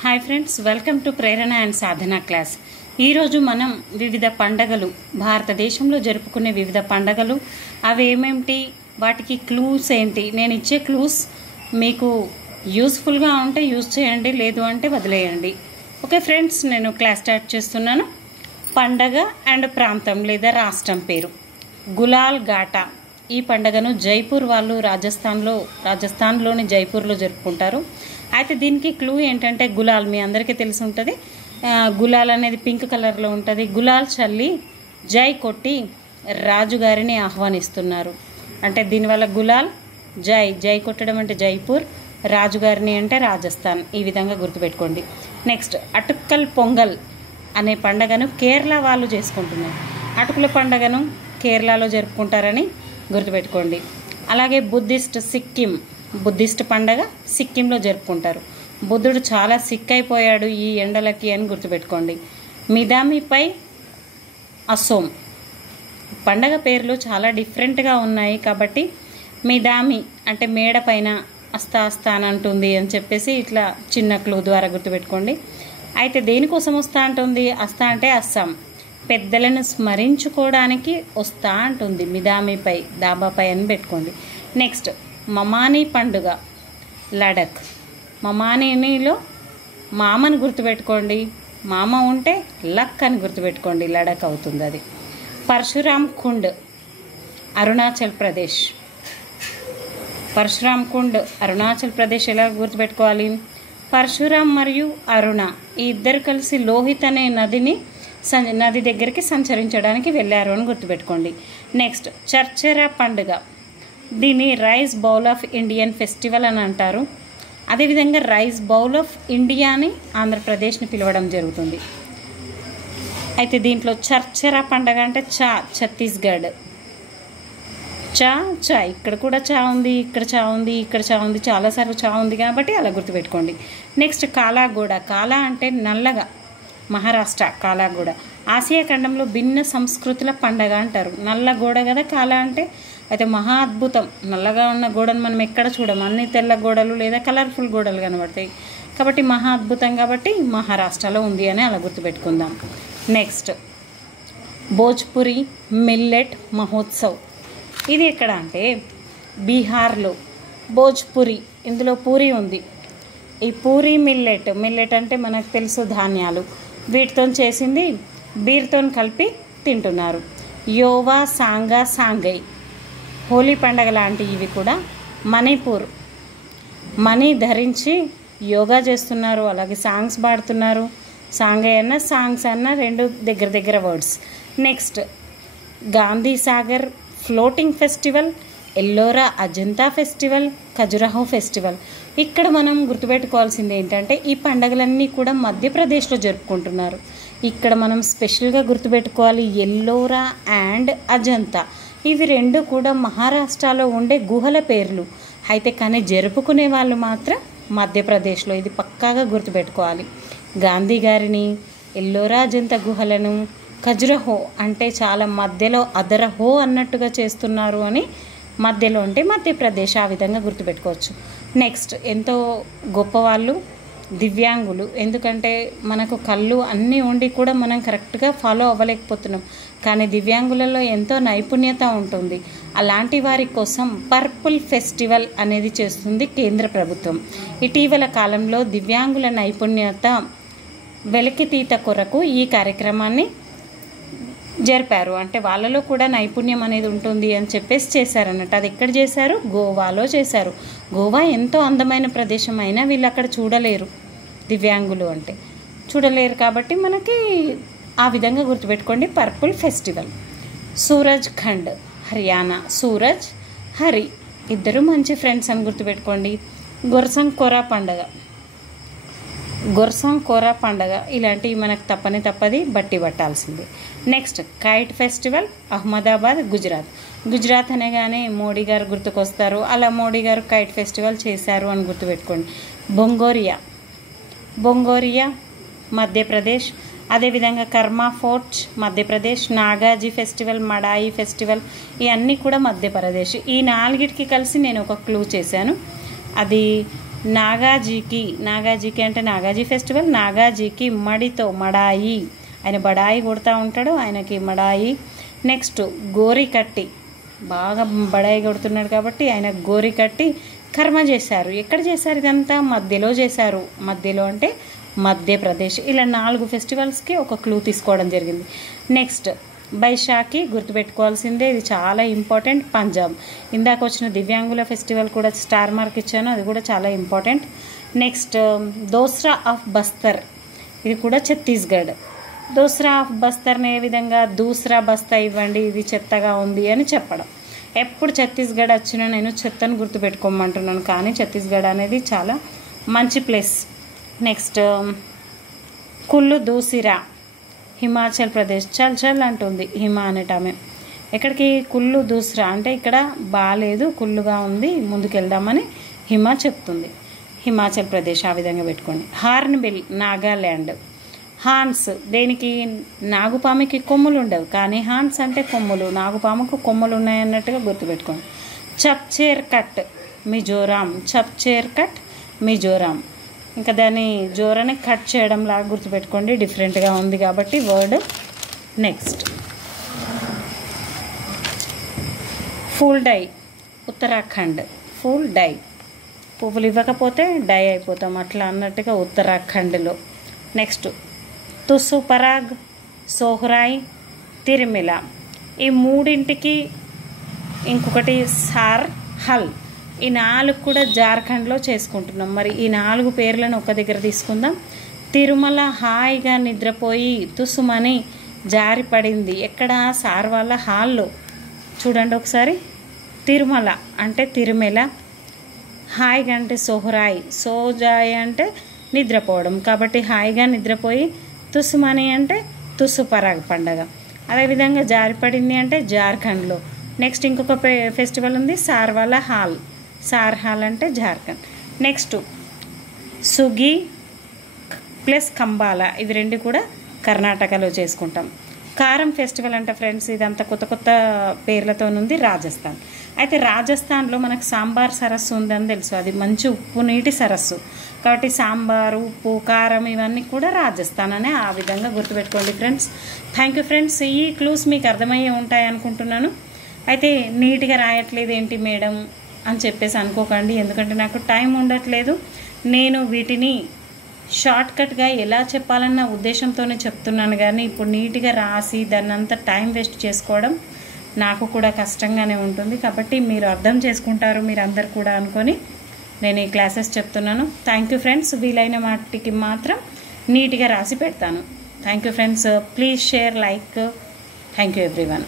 Hi friends, welcome to Prerana and Sadhana class. ఈరోజు మనం వివిధ పండగలు, భారతదేశంలో జరుపుకునే వివిధ పండగలు అవి ఏమేమిటి, వాటికి క్లూస్ ఏంటి, నేను ఇచ్చే క్లూస్ మీకు యూస్ఫుల్గా ఉంటే యూజ్ చేయండి, లేదు అంటే వదిలేయండి. ఓకే ఫ్రెండ్స్, నేను క్లాస్ స్టార్ట్ చేస్తున్నాను. పండగ అండ్ ప్రాంతం లేదా రాష్ట్రం పేరు గులాల్ ఘాటా. ఈ పండుగను జైపూర్ వాళ్ళు రాజస్థాన్లోని జైపూర్లో జరుపుకుంటారు. అయితే దీనికి క్లూ ఏంటంటే గులాల్ మీ అందరికీ తెలిసి ఉంటుంది. గులాల్ అనేది పింక్ కలర్లో ఉంటుంది. గులాల్ చల్లి జై కొట్టి రాజుగారిని ఆహ్వానిస్తున్నారు. అంటే దీనివల్ల గులాల్ జై కొట్టడం అంటే జైపూర్, రాజుగారిని అంటే రాజస్థాన్. ఈ విధంగా గుర్తుపెట్టుకోండి. నెక్స్ట్, అటుక్కల్ పొంగల్ అనే పండుగను కేరళ వాళ్ళు చేసుకుంటున్నారు. అటుకుల పండుగను కేరళలో జరుపుకుంటారని గుర్తుపెట్టుకోండి. అలాగే బుద్ధిస్ట్ పండగ సిక్కింలో జరుపుకుంటారు. బుద్ధుడు చాలా సిక్ అయిపోయాడు ఈ ఎండలకి అని గుర్తుపెట్టుకోండి. మిదామిపై అసోం. పండగ పేర్లు చాలా డిఫరెంట్గా ఉన్నాయి కాబట్టి మిదామి అంటే మేడ పైన అస్తా అని అంటుంది అని చెప్పేసి ఇట్లా చిన్న క్లూ ద్వారా గుర్తుపెట్టుకోండి. అయితే దేనికోసం వస్తా అంటుంది? అస్తా అంటే అస్సాం, పెద్దలను స్మరించుకోవడానికి వస్తా అంటుంది. మిదామిపై దాబాపై అని పెట్టుకోండి. నెక్స్ట్, మమానీ పండుగ లడక్. మమానీలో మామని గుర్తుపెట్టుకోండి, మామ ఉంటే లక్ అని గుర్తుపెట్టుకోండి, లడక్ అవుతుంది అది. పరశురామ్ కుండ్ అరుణాచల్ ప్రదేశ్. పరశురామ్ కుండ్ అరుణాచల్ ప్రదేశ్ ఎలా గుర్తుపెట్టుకోవాలి? పరశురామ్ మరియు అరుణ ఈ ఇద్దరు కలిసి లోహిత్ అనే నది దగ్గరికి సంచరించడానికి వెళ్ళారు అని గుర్తుపెట్టుకోండి. నెక్స్ట్, చర్చెరా పండుగ. దీన్ని rice bowl of Indian festival అని అంటారు. అదేవిధంగా రైస్ బౌల్ ఆఫ్ ఇండియా అని ఆంధ్రప్రదేశ్ని పిలవడం జరుగుతుంది. అయితే దీంట్లో చర్చెరా పండుగ అంటే ఛత్తీస్గఢ్. చా ఇక్కడ కూడా చా ఉంది, ఇక్కడ చా ఉంది, ఇక్కడ చా ఉంది, చాలాసార్లు చా ఉంది కాబట్టి అలా గుర్తుపెట్టుకోండి. నెక్స్ట్, కాలాగూడ. కాలా అంటే నల్లగా, మహారాష్ట్ర కాలాగూడ. ఆసియా ఖండంలో భిన్న సంస్కృతుల పండగ అంటారు. నల్ల గోడ కదా కాలా అంటే. అయితే మహా అద్భుతం. నల్లగా ఉన్న గోడను మనం ఎక్కడ చూడము, అన్ని తెల్ల గోడలు లేదా కలర్ఫుల్ గోడలు కనబడతాయి కాబట్టి మహా అద్భుతం కాబట్టి మహారాష్ట్రలో ఉంది అని అలా గుర్తుపెట్టుకుందాం. Next, Bhojpuri millet Mahotsav. ఇది ఎక్కడ అంటే బీహార్లో భోజ్పురి. ఇందులో పూరి ఉంది. ఈ పూరి మిల్లెట్ అంటే మనకు తెలుసు ధాన్యాలు, వీటితో చేసింది బీర్తో కలిపి తింటున్నారు. యోవా సాంగై హోలీ పండగ లాంటి ఇవి కూడా. మణిపూర్ మణి ధరించి యోగా చేస్తున్నారు, అలాగే సాంగ్స్ పాడుతున్నారు. సాంగై అన్న సాంగ్స్ అన్న రెండు దగ్గర words. Next, Gandhi Sagar floating festival, Ellora Ajanta festival, Khajuraho festival. ఇక్కడ మనం గుర్తుపెట్టుకోవాల్సింది ఏంటంటే ఈ పండుగలన్నీ కూడా మధ్యప్రదేశ్లో జరుపుకుంటున్నారు. ఇక్కడ మనం స్పెషల్గా గుర్తుపెట్టుకోవాలి ఎల్లోరా అండ్ అజంతా. ఇవి రెండు కూడా మహారాష్ట్రలో ఉండే గుహల పేర్లు. అయితే కానీ జరుపుకునే వాళ్ళు మాత్రం మధ్యప్రదేశ్లో. ఇది పక్కాగా గుర్తుపెట్టుకోవాలి. గాంధీ గారిని, ఎల్లోరా అజంతా గుహలను, ఖజురహో అంటే చాలా మధ్యలో అదరహో అన్నట్టుగా చేస్తున్నారు అని మధ్యలో ఉంటే మధ్యప్రదేశ్. ఆ విధంగా గుర్తుపెట్టుకోవచ్చు. నెక్స్ట్, ఎంతో గొప్పవాళ్ళు దివ్యాంగులు. ఎందుకంటే మనకు కళ్ళు అన్నీ ఉండి కూడా మనం కరెక్ట్గా ఫాలో అవ్వలేకపోతున్నాం, కానీ దివ్యాంగులలో ఎంతో నైపుణ్యత ఉంటుంది. అలాంటి వారి కోసం పర్పుల్ ఫెస్టివల్ అనేది చేస్తుంది కేంద్ర ప్రభుత్వం. ఇటీవల కాలంలో దివ్యాంగుల నైపుణ్యత వెలికితీత కొరకు ఈ కార్యక్రమాన్ని జరిపారు. అంటే వాళ్ళలో కూడా నైపుణ్యం అనేది ఉంటుంది అని చెప్పేసి చేశారన్నట్టు. అది ఎక్కడ చేశారు? గోవాలో చేశారు. గోవా ఎంతో అందమైన ప్రదేశం అయినా వీళ్ళు అక్కడ చూడలేరు, దివ్యాంగులు అంటే చూడలేరు కాబట్టి మనకి ఆ విధంగా గుర్తుపెట్టుకోండి. Purple festival. Surajkund Haryana. Suraj Hari ఇద్దరు మంచి ఫ్రెండ్స్ అని గుర్తుపెట్టుకోండి. గొర్సం కోరా పండగ ఇలాంటివి మనకు తప్పది బట్టి పట్టాల్సింది. Next, kite festival Ahmedabad Gujarat అనగానే మోడీ గారు గుర్తుకొస్తారు. అలా మోడీ గారు కైట్ ఫెస్టివల్ చేశారు అని గుర్తుపెట్టుకోండి. బొంగోరియా మధ్యప్రదేశ్. అదేవిధంగా Karma fort Madhya Pradesh. Nagaji festival, Madai festival ఇవన్నీ కూడా మధ్యప్రదేశ్. ఈ నాలుగిటికి కలిసి నేను ఒక క్లూ చేశాను. అది నాగాజీకి అంటే నాగాజీ ఫెస్టివల్. నాగాజీకి మడితో మడాయి, ఆయన బడాయి కొడుతూ ఉంటాడు, ఆయనకి మడాయి. నెక్స్ట్ గోరి కట్టి, బాగా బడాయి కొడుతున్నాడు కాబట్టి ఆయన గోరి కట్టి కర్మ చేశారు. ఎక్కడ చేశారు ఇదంతా? మధ్యలో చేశారు. మధ్యలో అంటే మధ్యప్రదేశ్. ఇలా 4 ఫెస్టివల్స్కి ఒక క్లూ తీసుకోవడం జరిగింది. నెక్స్ట్ బైశాఖి గుర్తుపెట్టుకోవాల్సిందే, ఇది చాలా ఇంపార్టెంట్. పంజాబ్. ఇందాక వచ్చిన దివ్యాంగుల ఫెస్టివల్ కూడా స్టార్ మార్క్ ఇచ్చాను, అది కూడా చాలా ఇంపార్టెంట్. నెక్స్ట్ దోస్రా ఆఫ్ బస్తర్, ఇది కూడా ఛత్తీస్గఢ్. దోస్రా ఆఫ్ బస్తర్ని ఏ విధంగా? దూసరా బస్తా ఇవ్వండి, ఇది చెత్తగా ఉంది అని చెప్పడం. ఎప్పుడు ఛత్తీస్గఢ్ వచ్చినా నేను చెత్తను గుర్తుపెట్టుకోమంటున్నాను, కానీ ఛత్తీస్గఢ్ అనేది చాలా మంచి ప్లేస్. నెక్స్ట్ కుల్లు దూసిరా, హిమాచల్ ప్రదేశ్. చల్ అంటుంది హిమ అనేటామె. ఎక్కడికి? కుల్లు దూసరా అంటే ఇక్కడ బాగాలేదు, కుళ్ళుగా ఉంది, ముందుకెళ్దామని హిమ చెప్తుంది. హిమాచల్ ప్రదేశ్ ఆ విధంగా పెట్టుకోండి. హార్న్బిల్ నాగాల్యాండ్. హాన్స్ దేనికి? నాగుపాముకి కొమ్ములు ఉండవు, కానీ హాన్స్ అంటే కొమ్ములు, నాగుపాముకు కొమ్ములు ఉన్నాయన్నట్టుగా గుర్తుపెట్టుకోండి. చప్చేర్ కట్ మిజోరాం. చప్చేర్ కట్ మిజోరాం. ఇంకా దాన్ని జోరాన్ని కట్ చేయడం లాగా గుర్తుపెట్టుకోండి, డిఫరెంట్గా ఉంది కాబట్టి వర్డ్. నెక్స్ట్ ఫూల్ డై ఉత్తరాఖండ్. ఫూల్ డై, పువ్వులు ఇవ్వకపోతే డై అయిపోతాం అట్లా అన్నట్టుగా ఉత్తరాఖండ్లో. నెక్స్ట్ తుసు పరాగ్, సోహ్రాయ్, తిరుమిల. ఈ మూడింటికి ఇంకొకటి సార్ హల్. ఈ 4 కూడా జార్ఖండ్లో చేసుకుంటున్నాం. మరి ఈ 4 పేర్లను ఒక దగ్గర తీసుకుందాం. తిరుమల హాయిగా నిద్రపోయి తుసుమని జారి పడింది. ఎక్కడ? సార్ వాళ్ళ హాల్లో. చూడండి ఒకసారి. తిరుమల అంటే తిరుమల, హాయిగా అంటే సోహ్రాయ్, సోజాయ్ అంటే నిద్రపోవడం, కాబట్టి హాయిగా నిద్రపోయి తుసుమని అంటే తుసు పరాగ్ పండగ. అదేవిధంగా జారిపడింది అంటే జార్ఖండ్లో. నెక్స్ట్ ఇంకొక ఫెస్టివల్ ఉంది సార్ వాళ్ళ హాల్. సార్ హాల్ అంటే జార్ఖండ్. నెక్స్ట్ సుగి ప్లస్ కంబాల, ఇవి 2 కూడా కర్ణాటకలో చేసుకుంటాం. కారం ఫెస్టివల్ అంటే ఫ్రెండ్స్ ఇదంతా కొత్త పేర్లతో ఉంది రాజస్థాన్. అయితే రాజస్థాన్లో మనకు సాంబార్ సరస్సు ఉందని తెలుసు, అది మంచి ఉప్పు నీటి సరస్సు, కాబట్టి సాంబారు, ఉప్పు, కారం ఇవన్నీ కూడా రాజస్థాన్ అనే ఆ విధంగా గుర్తుపెట్టుకోండి ఫ్రెండ్స్. Thank you friends. ఈ క్లూస్ మీకు అర్థమయ్యే ఉంటాయి అనుకుంటున్నాను. అయితే నీట్గా రాయట్లేదు ఏంటి మేడం అని చెప్పేసి అనుకోకండి, ఎందుకంటే నాకు టైం ఉండట్లేదు. నేను వీటిని షార్ట్కట్గా ఎలా చెప్పాలన్న ఉద్దేశంతోనే చెప్తున్నాను, కానీ ఇప్పుడు నీట్గా రాసి దాన్ని అంతా టైం వేస్ట్ చేసుకోవడం నాకు కూడా కష్టంగానే ఉంటుంది. కాబట్టి మీరు అర్థం చేసుకుంటారు మీరు అందరు కూడా అనుకొని నేను ఈ క్లాసెస్ చెప్తున్నాను. Thank you friends. వీలైన వాటికి మాత్రం నీట్గా రాసి పెడతాను. Thank you friends. Please share, like. Thank you everyone.